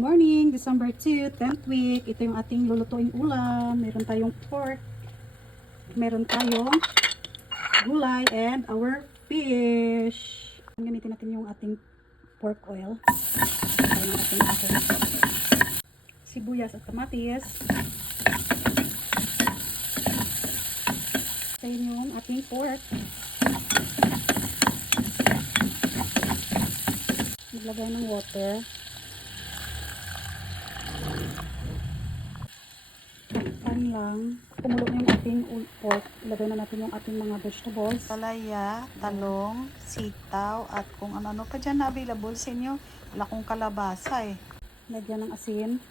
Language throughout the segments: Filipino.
morning, December 2, 10th week. Ito yung ating lulutuing ulam. Meron tayong pork, meron tayong gulay, and our fish. Gamitin natin yung ating pork oil. Tayo ng ating ahon. Sibuyas at kamatis. Tayo yung ating pork. Maglagay ng water. Pan lang. Kumulo yung ating pork. Ilagay na natin yung ating mga vegetables. Palaya, talong, sitaw, at kung ano-ano pa dyan na available sa inyo. Wala kong kalabasa eh. Lagyan ng asin.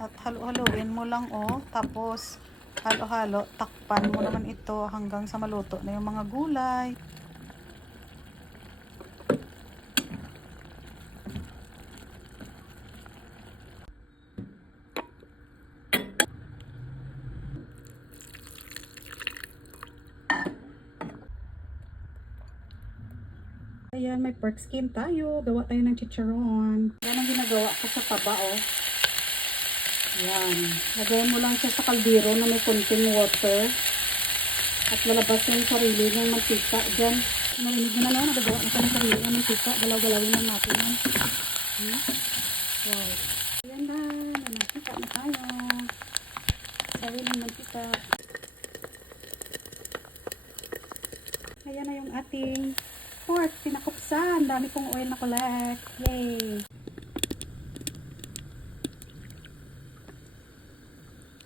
At halo-haloin mo lang tapos halo-halo, takpan mo naman ito hanggang sa maluto na yung mga gulay. Ayan, may pork skin tayo. Gawa tayo ng chicharon. Yan ang ginagawa ko sa taba, Ayan. Lagayan mo lang siya sa kaldero na may konting water. At lalabas yung sarili ng mantika. Diyan. Narinig mo na lang. Nagagawa na siya ng sarili ng mantika. Galaw-galawin lang natin yan. Wow. Ayan na. May mantika na tayo. Sarili ng mantika. Ayan na yung ating pork, pinakupsan. Dami kong oil na collect. Yay!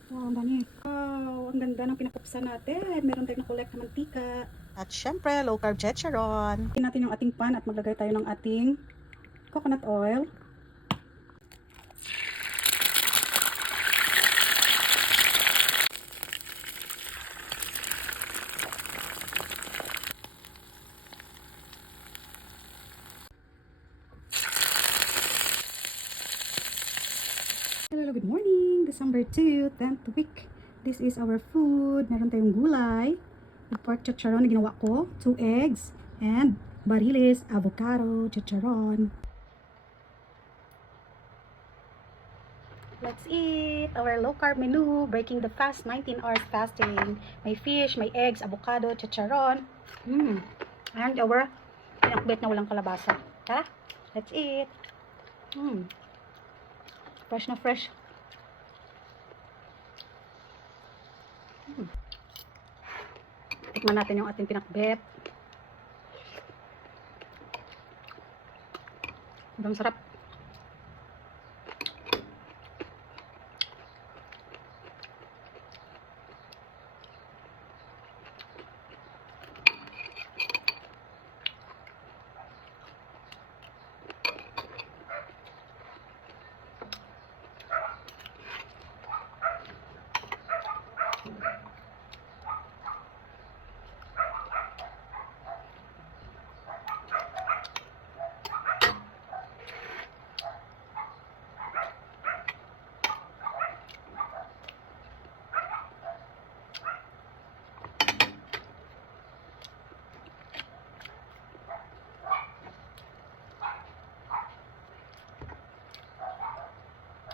Wow, ang dami. Wow, ang ganda ng pinakupsan natin. Meron tayong na-collect na mantika. At syempre, low carb chicharon. Tingnan natin yung ating pan at maglagay tayo ng ating coconut oil. Hello, good morning! December 2, 10th week. This is our food. Meron tayong gulay. With pork chicharon na ginawa ko. 2 eggs. And barilis, avocado, chicharon. Let's eat our low carb menu. Breaking the fast, 19 hours fasting. May fish, may eggs, avocado, chicharon. And our pinakbet na walang kalabasa. Ha? Let's eat. Fresh na fresh. Tikman natin yung ating pinakbet. Ang sarap.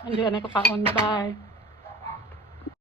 Hindi na kakaon. Bye.